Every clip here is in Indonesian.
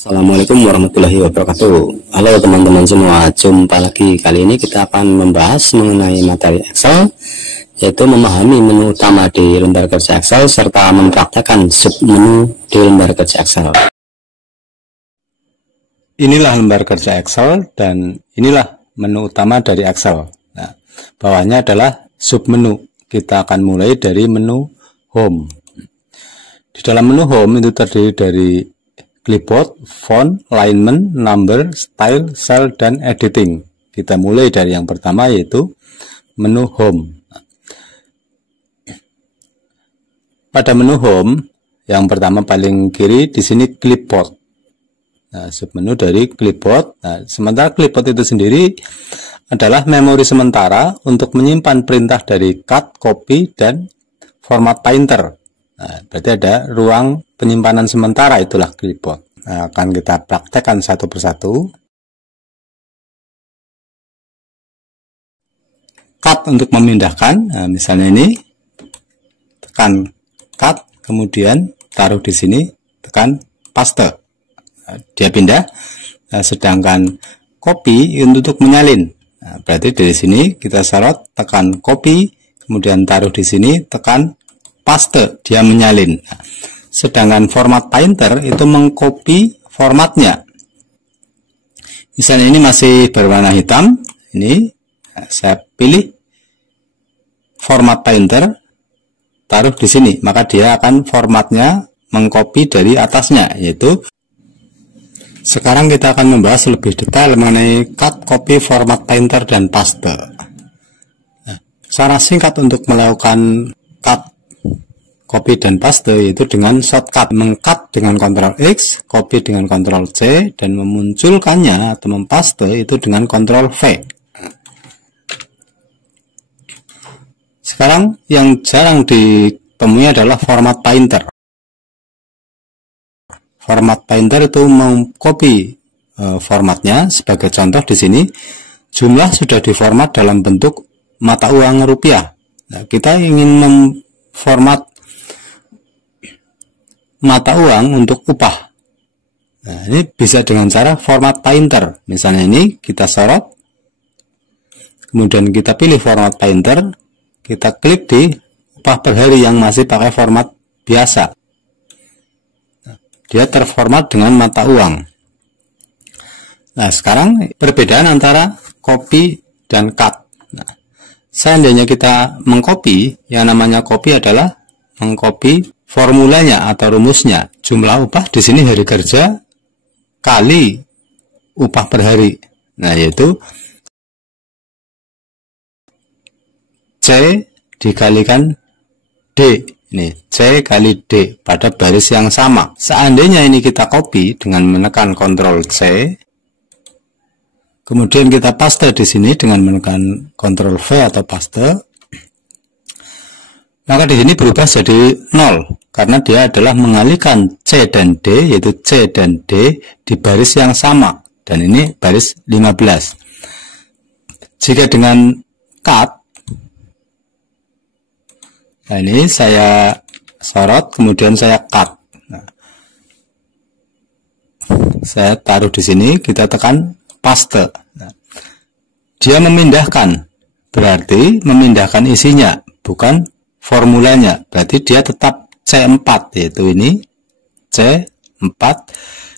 Assalamualaikum warahmatullahi wabarakatuh. Halo teman-teman semua, jumpa lagi. Kali ini kita akan membahas mengenai materi Excel, yaitu memahami menu utama di lembar kerja Excel serta mempraktekkan submenu di lembar kerja Excel. Inilah lembar kerja Excel dan inilah menu utama dari Excel. Nah, bawahnya adalah submenu. Kita akan mulai dari menu Home. Di dalam menu Home itu terdiri dari clipboard, font, alignment, number, style, cell, dan editing. Kita mulai dari yang pertama, yaitu menu Home. Pada menu Home, yang pertama paling kiri di sini clipboard. Nah, submenu dari clipboard. Nah, sementara clipboard itu sendiri adalah memori sementara untuk menyimpan perintah dari cut, copy, dan format painter. Nah, berarti ada ruang penyimpanan sementara, itulah clipboard. Nah, akan kita praktekkan satu persatu. Cut untuk memindahkan. Nah, misalnya ini, tekan cut, kemudian taruh di sini, tekan paste. Nah, dia pindah. Nah, sedangkan copy untuk menyalin. Nah, berarti dari sini kita sorot, tekan copy, kemudian taruh di sini, tekan paste, dia menyalin. Nah, sedangkan format painter itu mengcopy formatnya. Misalnya ini masih berwarna hitam, ini saya pilih format painter, taruh di sini, maka dia akan formatnya mengcopy dari atasnya, yaitu sekarang kita akan membahas lebih detail mengenai cut, copy, format painter, dan paste. Nah, cara singkat untuk melakukan cut, copy, dan paste yaitu dengan shortcut. Meng-cut dengan Ctrl X, copy dengan Ctrl C, dan memunculkannya atau mempaste itu dengan Ctrl V. Sekarang yang jarang ditemui adalah format painter. Format painter itu mengcopy formatnya. Sebagai contoh di sini, jumlah sudah diformat dalam bentuk mata uang rupiah. Nah, kita ingin memformat mata uang untuk upah. Nah, ini bisa dengan cara format painter. Misalnya ini kita sorot, kemudian kita pilih format painter, kita klik di upah per hari yang masih pakai format biasa. Nah, dia terformat dengan mata uang. Nah, sekarang perbedaan antara copy dan cut. Nah, seandainya kita mengcopy, yang namanya copy adalah mengcopy formulanya atau rumusnya. Jumlah upah di sini hari kerja kali upah per hari. Nah, yaitu C dikalikan D. Ini C kali D pada baris yang sama. Seandainya ini kita copy dengan menekan Ctrl C, kemudian kita paste di sini dengan menekan Ctrl V atau paste, maka di sini berubah jadi 0 karena dia adalah mengalihkan C dan D, yaitu C dan D di baris yang sama, dan ini baris 15. Jika dengan cut, nah ini saya sorot kemudian saya cut. Nah, saya taruh di sini, kita tekan paste. Nah, dia memindahkan, berarti memindahkan isinya, bukan formulanya. Berarti dia tetap C4, yaitu ini C4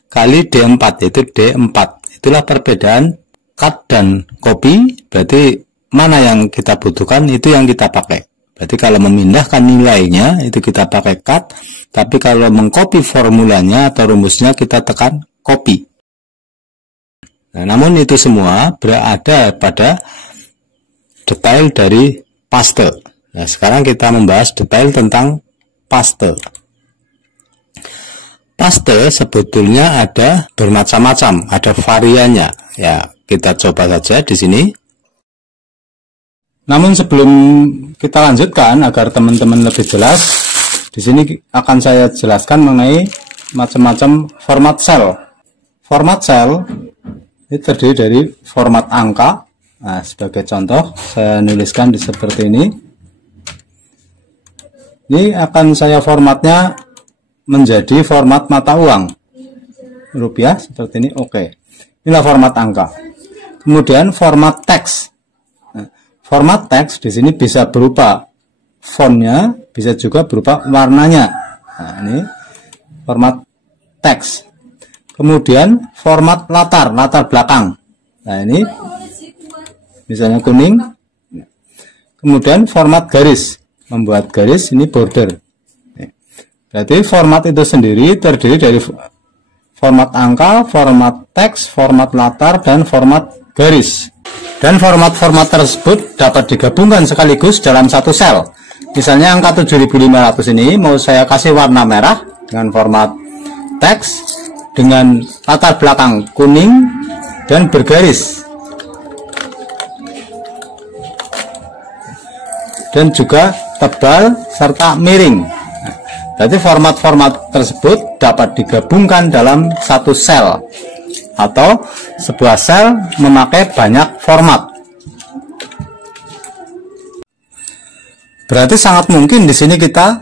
kali D4, yaitu D4. Itulah perbedaan cut dan copy. Berarti mana yang kita butuhkan itu yang kita pakai. Berarti kalau memindahkan nilainya itu kita pakai cut, tapi kalau mengcopy formulanya atau rumusnya kita tekan copy. Nah, namun itu semua berada pada detail dari paste. Nah, sekarang kita membahas detail tentang paste. Paste sebetulnya ada bermacam-macam, ada variannya. Ya, kita coba saja di sini. Namun sebelum kita lanjutkan agar teman-teman lebih jelas, di sini akan saya jelaskan mengenai macam-macam format cell. Format cell ini terdiri dari format angka. Nah, sebagai contoh saya nuliskan seperti ini. Ini akan saya formatnya menjadi format mata uang. rupiah seperti ini. Oke. Inilah format angka. Kemudian format teks. Nah, format teks di sini bisa berupa fontnya, bisa juga berupa warnanya. Nah, ini format teks. Kemudian format latar belakang. Nah, ini misalnya kuning. Kemudian format garis, membuat garis, ini border. Berarti format itu sendiri terdiri dari format angka, format teks, format latar, dan format garis. Dan format-format tersebut dapat digabungkan sekaligus dalam satu sel. Misalnya angka 7500 ini mau saya kasih warna merah dengan format teks, dengan latar belakang kuning dan bergaris. Dan juga tebal serta miring. Jadi format-format tersebut dapat digabungkan dalam satu sel atau sebuah sel memakai banyak format. Berarti sangat mungkin di sini kita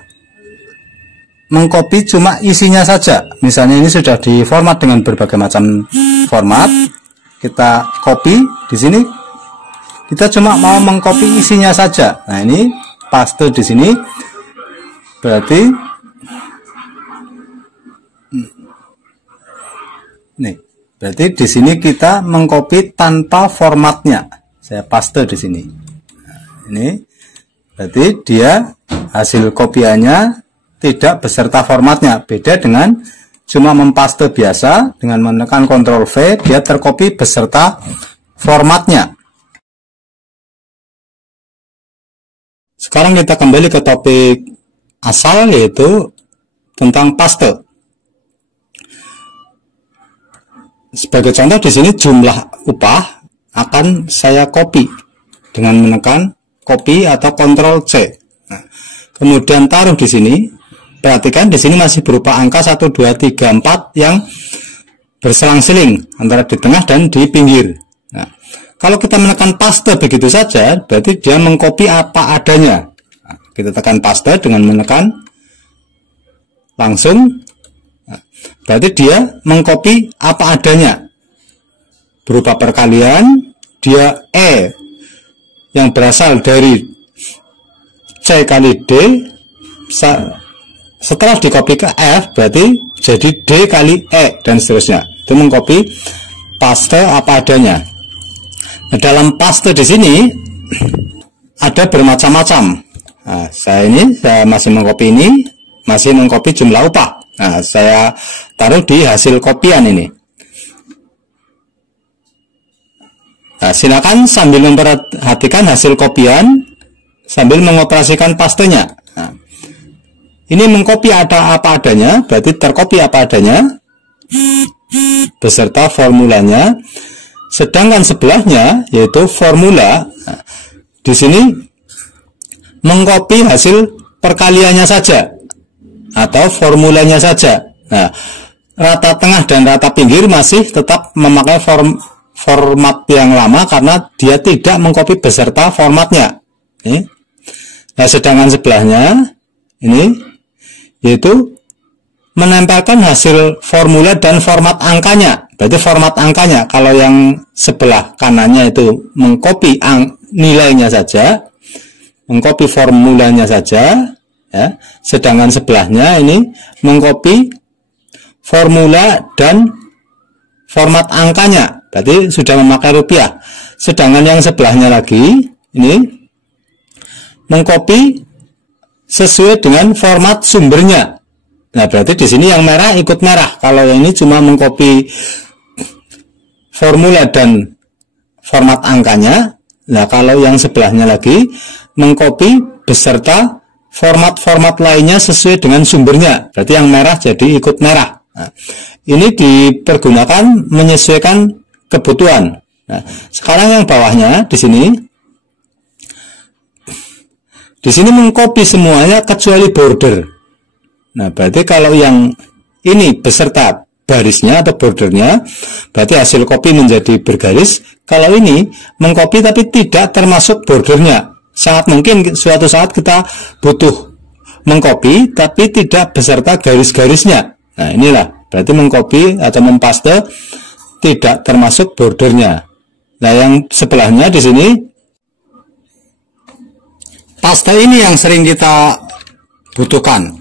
mengcopy cuma isinya saja. Misalnya ini sudah diformat dengan berbagai macam format, kita copy di sini. Kita cuma mau mengcopy isinya saja. Nah, ini paste di sini. Berarti nih, berarti di sini kita mengcopy tanpa formatnya. Saya paste di sini. Nah, ini berarti dia hasil kopiannya tidak beserta formatnya. Beda dengan cuma mempaste biasa, dengan menekan Ctrl V dia tercopy beserta formatnya. Sekarang kita kembali ke topik asal, yaitu tentang paste. Sebagai contoh di sini jumlah upah akan saya copy dengan menekan copy atau Ctrl C. Nah, kemudian taruh di sini. Perhatikan di sini masih berupa angka 1, 2, 3, 4 yang berselang-seling antara di tengah dan di pinggir. Nah, kalau kita menekan paste begitu saja, berarti dia mengcopy apa adanya. Nah, kita tekan paste dengan menekan langsung. Berarti dia mengcopy apa adanya berupa perkalian. Dia E yang berasal dari C kali D, setelah dikopi ke F berarti jadi D kali E dan seterusnya. Itu mengcopy paste apa adanya. Nah, dalam paste di sini ada bermacam-macam. Nah, saya masih mengcopy ini, masih mengcopy jumlah upah. Nah, saya taruh di hasil kopian ini. Nah, silakan sambil memperhatikan hasil kopian sambil mengoperasikan pastenya. Nah, ini mengcopy apa adanya, berarti tercopy apa adanya beserta formulanya. Sedangkan sebelahnya yaitu formula, nah, di sini mengcopy hasil perkaliannya saja atau formulanya saja. Nah, rata tengah dan rata pinggir masih tetap memakai format yang lama karena dia tidak mengcopy beserta formatnya. Nah, sedangkan sebelahnya ini yaitu menempelkan hasil formula dan format angkanya. Berarti format angkanya, kalau yang sebelah kanannya itu mengcopy nilainya saja, mengcopy formulanya saja, ya. Sedangkan sebelahnya ini mengcopy formula dan format angkanya, berarti sudah memakai rupiah. Sedangkan yang sebelahnya lagi ini mengcopy sesuai dengan format sumbernya. Nah, berarti di sini yang merah ikut merah. Kalau yang ini cuma mengcopy formula dan format angkanya. Nah, kalau yang sebelahnya lagi mengcopy beserta format-format lainnya sesuai dengan sumbernya. Berarti yang merah jadi ikut merah. Nah, ini dipergunakan menyesuaikan kebutuhan. Nah, sekarang yang bawahnya di sini. Di sini mengcopy semuanya kecuali border. Nah, berarti kalau yang ini beserta barisnya atau bordernya, berarti hasil copy menjadi bergaris. Kalau ini mengcopy tapi tidak termasuk bordernya. Sangat mungkin suatu saat kita butuh mengcopy tapi tidak beserta garis-garisnya. Nah, inilah Berarti mengcopy atau mempaste tidak termasuk bordernya. Nah, yang sebelahnya di sini, paste ini yang sering kita butuhkan.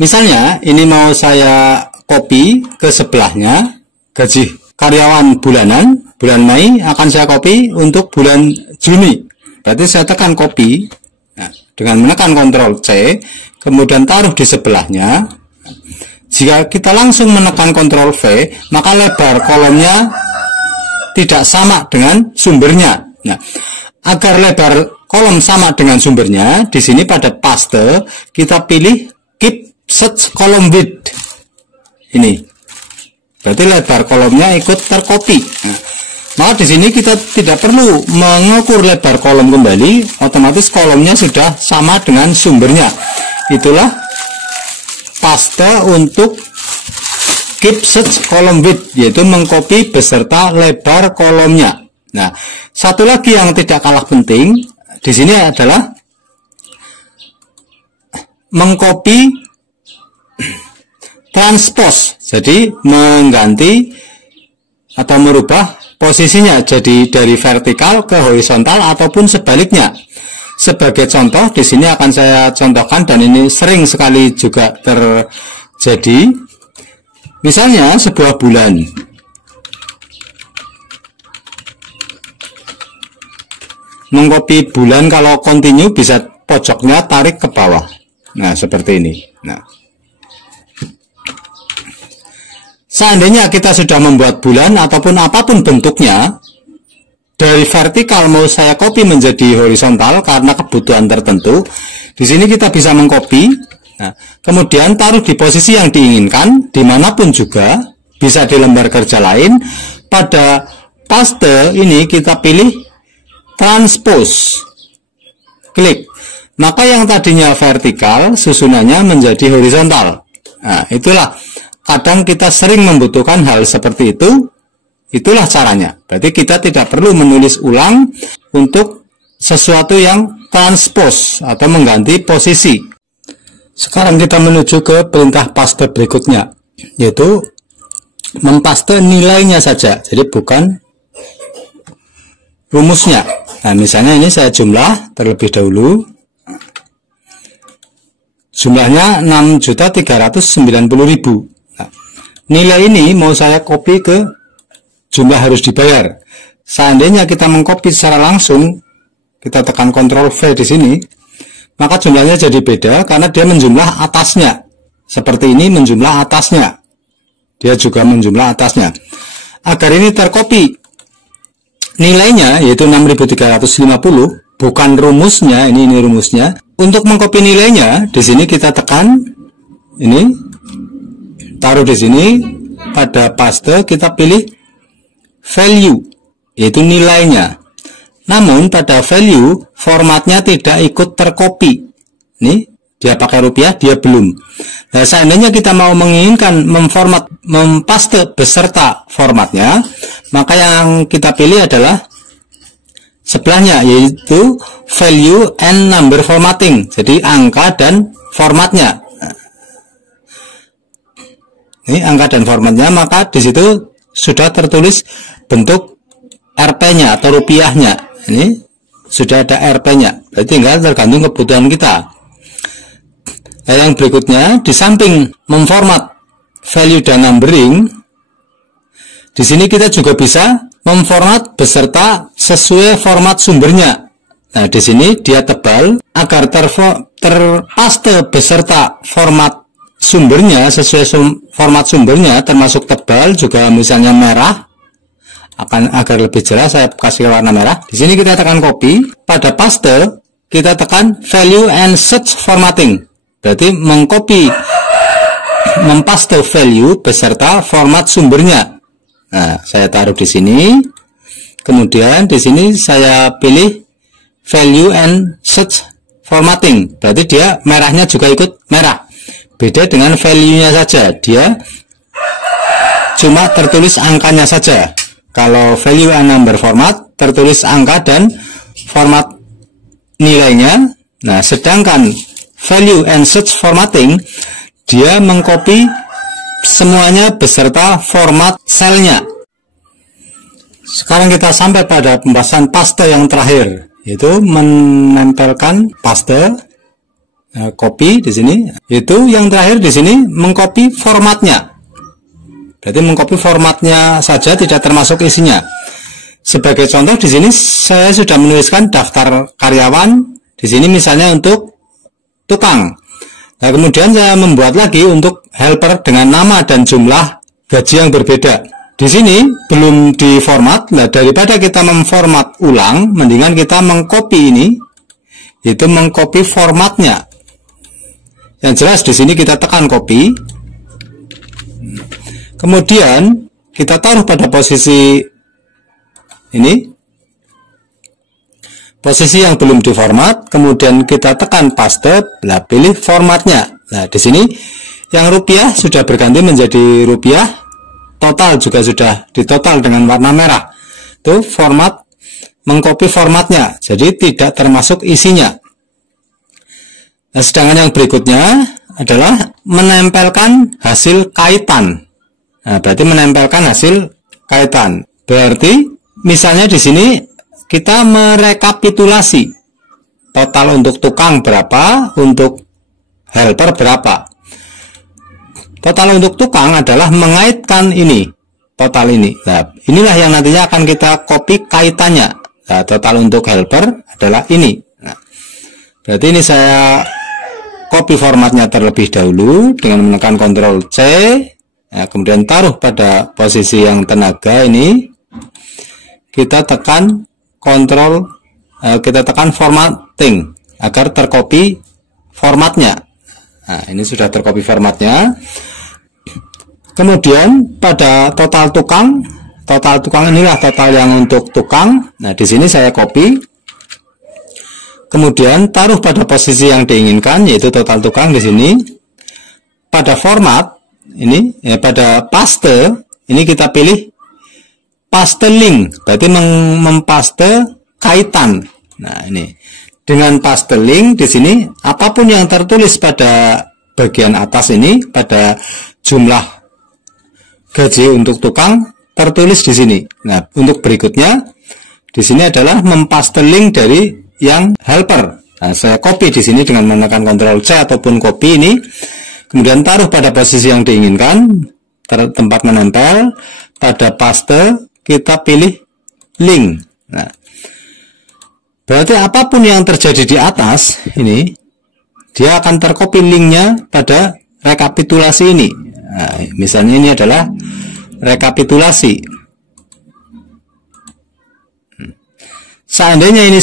Misalnya, ini mau saya copy ke sebelahnya, gaji karyawan bulanan, bulan Mei akan saya copy untuk bulan Juni. Berarti saya tekan copy, nah, dengan menekan Ctrl C, kemudian taruh di sebelahnya. Jika kita langsung menekan Ctrl V, maka lebar kolomnya tidak sama dengan sumbernya. Nah, agar lebar kolom sama dengan sumbernya, di sini pada paste kita pilih keep search column width. Ini, berarti lebar kolomnya ikut tercopy. Nah, maka di sini kita tidak perlu mengukur lebar kolom kembali, otomatis kolomnya sudah sama dengan sumbernya. Itulah paste untuk keep search column width, yaitu mengcopy beserta lebar kolomnya. Nah, satu lagi yang tidak kalah penting di sini adalah mengcopy transpose, jadi mengganti atau merubah posisinya jadi dari vertikal ke horizontal ataupun sebaliknya. Sebagai contoh di sini akan saya contohkan, dan ini sering sekali juga terjadi. Misalnya sebuah bulan, mengcopy bulan kalau continue bisa pojoknya tarik ke bawah. Nah, seperti ini. Nah, seandainya kita sudah membuat bulan ataupun apapun bentuknya, dari vertikal mau saya copy menjadi horizontal karena kebutuhan tertentu, di sini kita bisa mengcopy, nah, kemudian taruh di posisi yang diinginkan, dimanapun juga, bisa di lembar kerja lain. Pada paste ini kita pilih transpose, klik, maka yang tadinya vertikal susunannya menjadi horizontal. Nah, itulah kadang kita sering membutuhkan hal seperti itu. Itulah caranya. Berarti kita tidak perlu menulis ulang untuk sesuatu yang transpose atau mengganti posisi. Sekarang kita menuju ke perintah paste berikutnya, yaitu mempaste nilainya saja, jadi bukan rumusnya. Nah, misalnya ini saya jumlah terlebih dahulu. Jumlahnya 6.390.000. Nah, nilai ini mau saya copy ke jumlah harus dibayar. Seandainya kita mengcopy secara langsung, kita tekan Ctrl V di sini, maka jumlahnya jadi beda karena dia menjumlah atasnya. Seperti ini menjumlah atasnya. Dia juga menjumlah atasnya. Agar ini tercopy nilainya, yaitu 6.350, bukan rumusnya, ini rumusnya. Untuk mengcopy nilainya, di sini kita tekan ini, taruh di sini, pada paste kita pilih value, yaitu nilainya. Namun pada value formatnya tidak ikut tercopy. Ini dia pakai rupiah, dia belum. Nah, seandainya kita mau menginginkan mempaste beserta formatnya, maka yang kita pilih adalah sebelahnya, yaitu value and number formatting, jadi angka dan formatnya. Ini angka dan formatnya, maka di situ sudah tertulis bentuk Rp-nya atau rupiahnya. Ini sudah ada Rp-nya, berarti tinggal tergantung kebutuhan kita. Nah, yang berikutnya, di samping memformat value dan numbering, di sini kita juga bisa memformat beserta sesuai format sumbernya. Nah, di sini dia tebal, agar terpaste beserta format sumbernya, sesuai format sumbernya, termasuk tebal, juga misalnya merah, agar lebih jelas saya kasih warna merah. Di sini kita tekan copy, pada paste kita tekan value and search formatting, berarti mengcopy, mempaste value beserta format sumbernya. Nah, saya taruh di sini, kemudian di sini saya pilih value and search formatting, berarti dia merahnya juga ikut merah. Beda dengan value-nya saja, dia cuma tertulis angkanya saja. Kalau value and number format tertulis angka dan format nilainya. Nah, sedangkan value and search formatting dia mengcopy semuanya beserta format selnya. Sekarang kita sampai pada pembahasan paste yang terakhir, yaitu menempelkan paste copy di sini. Itu yang terakhir di sini mengcopy formatnya. Berarti mengcopy formatnya saja, tidak termasuk isinya. Sebagai contoh di sini saya sudah menuliskan daftar karyawan di sini misalnya untuk tukang. Nah, kemudian saya membuat lagi untuk helper dengan nama dan jumlah gaji yang berbeda. Di sini belum diformat. Nah, daripada kita memformat ulang, mendingan kita mengcopy ini, yaitu mengcopy formatnya. Yang jelas di sini kita tekan copy. Kemudian kita taruh pada posisi ini, posisi yang belum diformat. Kemudian kita tekan paste, nah pilih formatnya. Nah di sini yang rupiah sudah berganti menjadi rupiah, total juga sudah ditotal dengan warna merah. Itu format, mengcopy formatnya, jadi tidak termasuk isinya. Nah, sedangkan yang berikutnya adalah menempelkan hasil kaitan. Nah, berarti menempelkan hasil kaitan. Berarti misalnya di sini kita merekapitulasi total untuk tukang berapa, untuk helper berapa. Total untuk tukang adalah mengaitkan ini, total ini. Nah, inilah yang nantinya akan kita copy kaitannya. Nah, total untuk helper adalah ini. Nah, berarti ini saya copy formatnya terlebih dahulu dengan menekan Ctrl C. Nah, kemudian taruh pada posisi yang tenaga ini, kita tekan kita tekan formatting agar tercopy formatnya. Nah, ini sudah tercopy formatnya. Kemudian pada total tukang inilah total yang untuk tukang. Nah, di sini saya copy. Kemudian taruh pada posisi yang diinginkan, yaitu total tukang di sini. Pada format ini, ya pada paste ini kita pilih paste link, berarti mempaste kaitan. Nah, ini dengan paste link di sini apapun yang tertulis pada bagian atas ini, pada jumlah gaji untuk tukang tertulis di sini. Nah, untuk berikutnya di sini adalah mempaste link dari yang helper. Nah, saya copy di sini dengan menekan Ctrl C ataupun copy ini. Kemudian taruh pada posisi yang diinginkan, tempat menempel. Pada paste kita pilih link. Nah, berarti apapun yang terjadi di atas ini, dia akan tercopy linknya pada rekapitulasi ini. Nah, misalnya ini adalah rekapitulasi. Seandainya ini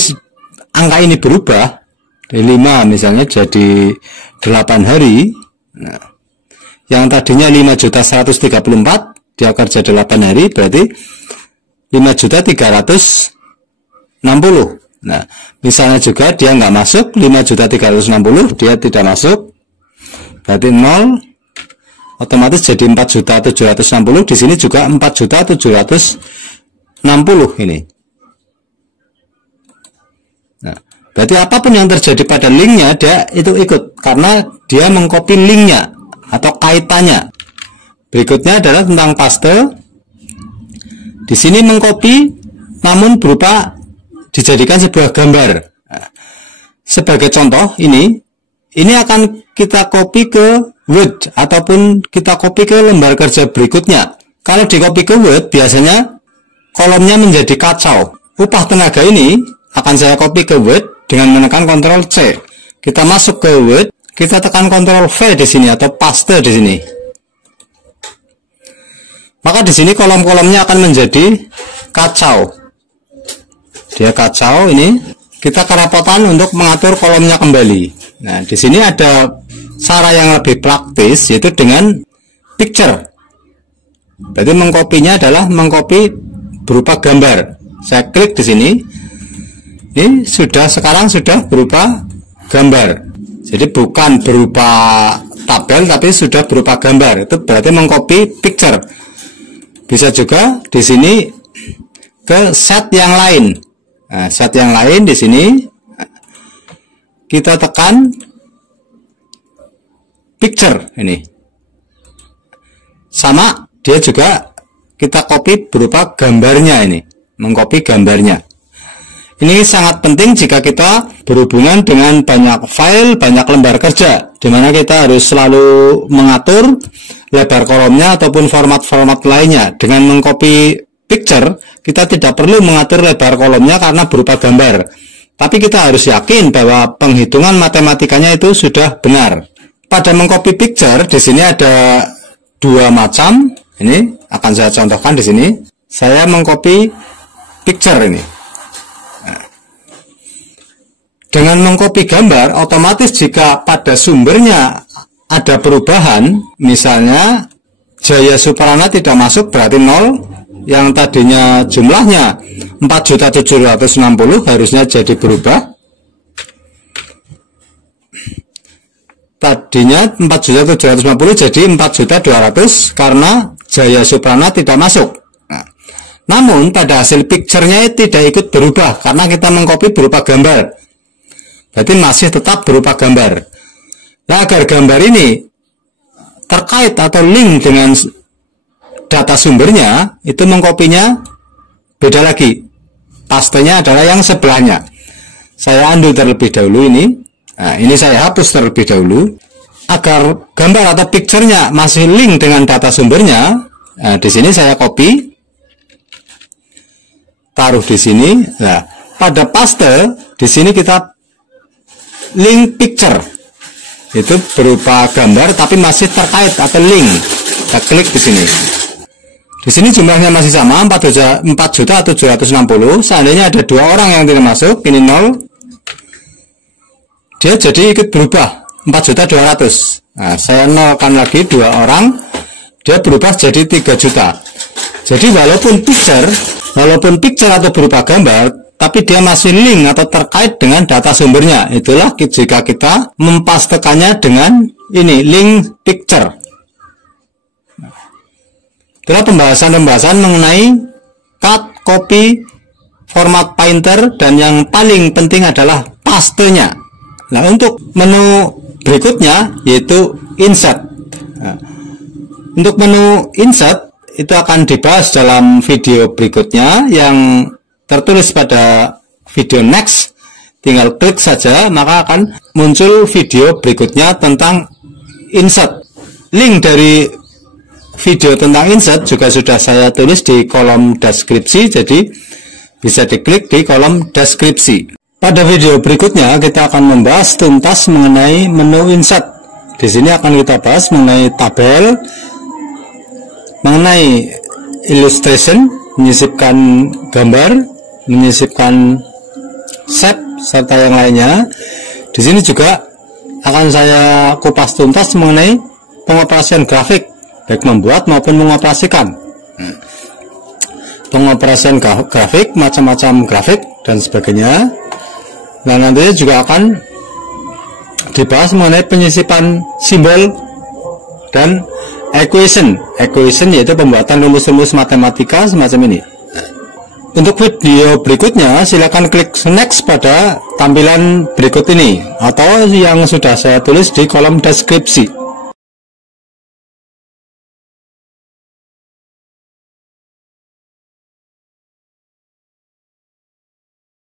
angka ini berubah dari 5 misalnya jadi 8 hari. Nah, yang tadinya 5.134 dia kerja 8 hari, berarti 5.360. Nah, misalnya juga dia nggak masuk 5.360, dia tidak masuk, berarti 0, otomatis jadi 4.760. Di sini juga 4.760 ini. Nah, berarti apapun yang terjadi pada linknya dia itu ikut, karena dia mengcopy linknya atau kaitannya. Berikutnya adalah tentang paste. Di sini mengcopy namun berupa dijadikan sebuah gambar. Nah, sebagai contoh ini akan kita copy ke Word ataupun kita copy ke lembar kerja berikutnya. Kalau di copy ke Word biasanya kolomnya menjadi kacau. Upah tenaga ini akan saya copy ke Word dengan menekan Ctrl C. Kita masuk ke Word, kita tekan Ctrl V di sini atau paste di sini. Maka di sini kolom-kolomnya akan menjadi kacau. Dia kacau ini. Kita kerepotan untuk mengatur kolomnya kembali. Nah, di sini ada cara yang lebih praktis, yaitu dengan picture. Berarti mengkopinya adalah mengcopy berupa gambar. Saya klik di sini. Ini sekarang sudah berupa gambar. Jadi bukan berupa tabel tapi sudah berupa gambar. Itu berarti mengcopy picture. Bisa juga di sini ke set yang lain. Nah, set yang lain di sini kita tekan picture ini. sama dia juga kita copy berupa gambarnya ini, mengcopy gambarnya. Ini sangat penting jika kita berhubungan dengan banyak file, banyak lembar kerja, di mana kita harus selalu mengatur lebar kolomnya ataupun format-format lainnya. Dengan mengcopy picture, kita tidak perlu mengatur lebar kolomnya karena berupa gambar. Tapi kita harus yakin bahwa penghitungan matematikanya itu sudah benar. Pada mengcopy picture, di sini ada dua macam. Ini akan saya contohkan di sini. Saya mengcopy picture ini. Dengan mengcopy gambar, otomatis jika pada sumbernya ada perubahan, misalnya Jaya Suprana tidak masuk berarti 0, yang tadinya jumlahnya 4.760 harusnya jadi berubah. Tadinya 4.750 jadi 4.200 karena Jaya Suprana tidak masuk. Namun pada hasil picture-nya tidak ikut berubah karena kita mengcopy berupa gambar. Berarti masih tetap berupa gambar. Nah, agar gambar ini terkait atau link dengan data sumbernya, itu mengkopinya beda lagi. Pastenya adalah yang sebelahnya. Saya undo terlebih dahulu ini. Nah, ini saya hapus terlebih dahulu. Agar gambar atau picture-nya masih link dengan data sumbernya, nah, di sini saya copy, taruh di sini. Nah, pada paste di sini kita link picture, itu berupa gambar tapi masih terkait atau link. Kita klik di sini. Di sini jumlahnya masih sama 4.760. Seandainya ada dua orang yang tidak masuk, ini 0, dia jadi ikut berubah 4.200. Nah, saya nolkan lagi dua orang, dia berubah jadi 3 juta. Jadi walaupun picture atau berupa gambar, tapi dia masih link atau terkait dengan data sumbernya. Itulah jika kita mempastekannya dengan ini, link picture. Itulah pembahasan-pembahasan mengenai cut, copy, format painter, dan yang paling penting adalah pastenya. Nah, untuk menu berikutnya yaitu insert. Nah, untuk menu insert itu akan dibahas dalam video berikutnya yang tertulis pada video next. Tinggal klik saja maka akan muncul video berikutnya tentang insert. Link dari video tentang insert juga sudah saya tulis di kolom deskripsi, jadi bisa diklik di kolom deskripsi. Pada video berikutnya kita akan membahas tuntas mengenai menu insert. Di sini akan kita bahas mengenai tabel, mengenai illustration, menyisipkan gambar, menyisipkan shape serta yang lainnya. Di sini juga akan saya kupas tuntas mengenai pengoperasian grafik, baik membuat maupun mengoperasikan. Pengoperasian grafik, macam-macam grafik dan sebagainya. Nah, nantinya juga akan dibahas mengenai penyisipan simbol dan equation. Equation yaitu pembuatan rumus-rumus matematika semacam ini. Untuk video berikutnya silakan klik next pada tampilan berikut ini atau yang sudah saya tulis di kolom deskripsi.